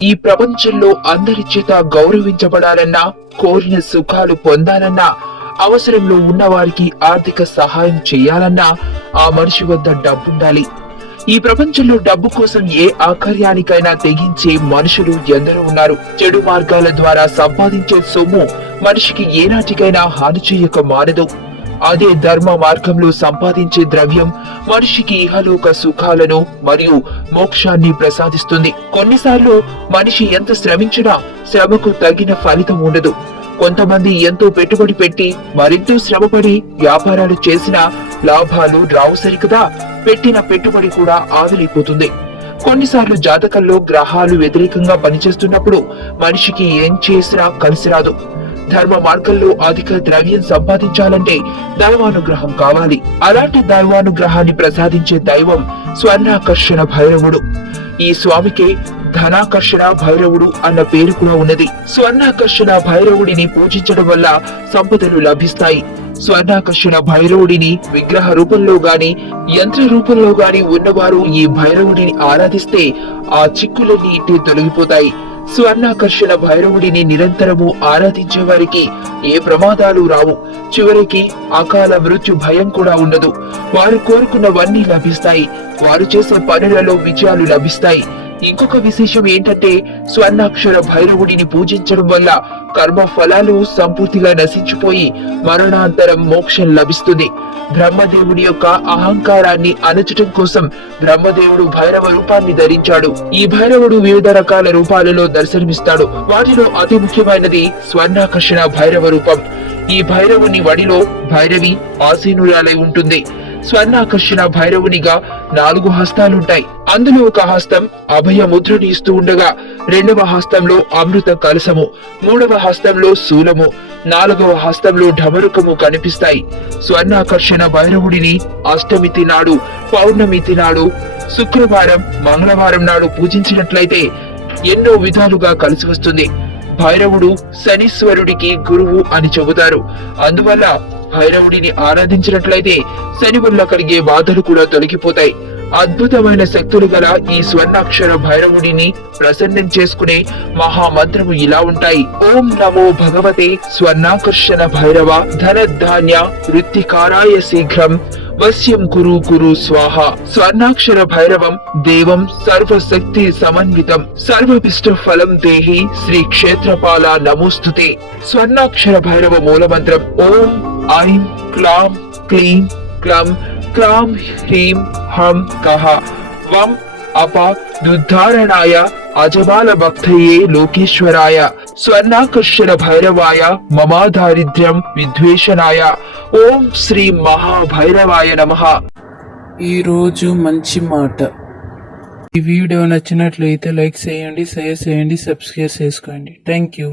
ఈ ప్రపంచంలో అందరి చేత గౌరవించబడాలన్నా, కోరిన సుఖాలు పొందాలన్నా, అవసరంలో ఉన్న వారికి ఆర్థిక సహాయం చేయాలన్నా ఆ మనిషి వద్ద డబ్బుండాలి. ఈ ప్రపంచంలో డబ్బు కోసం ఏ ఆకార్యానికైనా తెగించే మనుషులు ఎందరో ఉన్నారు. చెడు మార్గాల ద్వారా సంపాదించే సొమ్ము మనిషికి ఏనాటికైనా హాని చేయక మానదు. అదే ధర్మ మార్గంలో సంపాదించే ద్రవ్యం మనిషికి ఇహలోక సుఖాలను మరియు మోక్షాన్ని ప్రసాదిస్తుంది. కొన్నిసార్లు మనిషి ఎంత శ్రమించినా శ్రమకు తగిన ఫలితం ఉండదు. కొంతమంది ఎంతో పెట్టుబడి పెట్టి మరెంతో శ్రమపడి వ్యాపారాలు చేసినా లాభాలు రావు సరికదా, పెట్టిన పెట్టుబడి కూడా ఆవిరైపోతుంది. కొన్నిసార్లు జాతకంలో గ్రహాలు వ్యతిరేకంగా పనిచేస్తున్నప్పుడు మనిషికి ఏం చేసినా కలిసి రాదు. ధర్మ మార్గంలో అధిక ద్రవ్యం సంపాదించాలంటే దైవానుగ్రహం కావాలి. అలాంటి దైవానుగ్రహాన్ని ప్రసాదించే దైవం స్వర్ణాకర్షణ భైరవుడు. ఈ స్వామికి ధనాకర్షణ భైరవుడు అన్న పేరు కూడా ఉన్నది. స్వర్ణాకర్షణ భైరవుడిని పూజించడం వల్ల సంపదలు లభిస్తాయి. స్వర్ణాకర్షణ భైరవుడిని విగ్రహ రూపంలో గాని యంత్ర రూపంలో గాని ఉన్నవారు ఈ భైరవుడిని ఆరాధిస్తే ఆ చిక్కులన్నీ ఇట్టే తొలగిపోతాయి. స్వర్ణాకర్షణ భైరవుడిని నిరంతరము ఆరాధించే వారికి ఏ ప్రమాదాలు రావు. చివరికి అకాల మృత్యు భయం కూడా ఉండదు. వారు కోరుకున్నవన్నీ లభిస్తాయి. వారు చేసే పనులలో విజయాలు లభిస్తాయి. ఇంకొక విశేషం ఏంటంటే, స్వర్ణాక్షర భైరవుడిని పూజించడం వల్ల కర్మ ఫలాలు సంపూర్తిగా నశించిపోయి మరణాంతరం మోక్షం లభిస్తుంది. బ్రహ్మదేవుడి యొక్క అహంకారాన్ని అణచటం కోసం బ్రహ్మదేవుడు భైరవ రూపాన్ని ధరించాడు. ఈ భైరవుడు వివిధ రకాల రూపాలలో దర్శనమిస్తాడు. వాటిలో అతి ముఖ్యమైనది స్వర్ణాకర్షణ భైరవ రూపం. ఈ భైరవుని వడిలో భైరవి ఆసీనురాలై ఉంటుంది. స్వర్ణాకర్షణ భైరవునిగా 4 హస్తాలుంటాయి. అందులో ఒక హస్తం అభయ ముద్రని ఇస్తూ ఉండగా, 2వ హస్తంలో అమృత కలశము, 3వ హస్తంలో శూలము, 4వ హస్తంలో ఢమరుకము కనిపిస్తాయి. స్వర్ణాకర్షణ భైరవుడిని అష్టమి నాడు, పౌర్ణమి నాడు, శుక్రవారం, మంగళవారం నాడు పూజించినట్లయితే ఎన్నో విధాలుగా కలిసి వస్తుంది. భైరవుడు శనీశ్వరుడికి గురువు అని చెబుతారు. అందువల్ల భైరవుడిని ఆరాధించినట్లయితే శని వల్ల కలిగే బాధలు కూడా తొలగిపోతాయి. అద్భుతమైన శక్తులు గల ఈ స్వర్ణాక్షర భైరవుడిని ప్రసన్నం చేసుకునే మహామంత్రము ఇలా ఉంటాయి. ఓం నమో భగవతే స్వర్ణాకర్షణ భైరవ ధనధాన్య వృత్తికారాయ శీఘ్రం వశ్యం కురు కురు స్వాహ. స్వర్ణాక్షర భైరవం దేవం సర్వశక్తి సమన్వితం సర్వభిష్ట ఫలం దేహి శ్రీ క్షేత్రపాల నమోస్తుతే. స్వర్ణాక్షర భైరవ మూలమంత్రం ఓం ఐం క్లాం క్లీం క్లం క్లాం హ్రీం హం కహ వం అప దుద్ధారణాయ అజబాల భక్తయే లోకేశ్వరాయ స్వర్ణాకర్షణ భైరవాయ మమాదారిద్ర్యం విద్వేషణాయ ఓం శ్రీ మహాభైరవాయ నమః. ఈరోజు మంచి మాట. ఈ వీడియో నచ్చినట్లయితే లైక్ చేయండి, షేర్ చేయండి, సబ్స్క్రైబ్ చేసుకోండి. Thank you.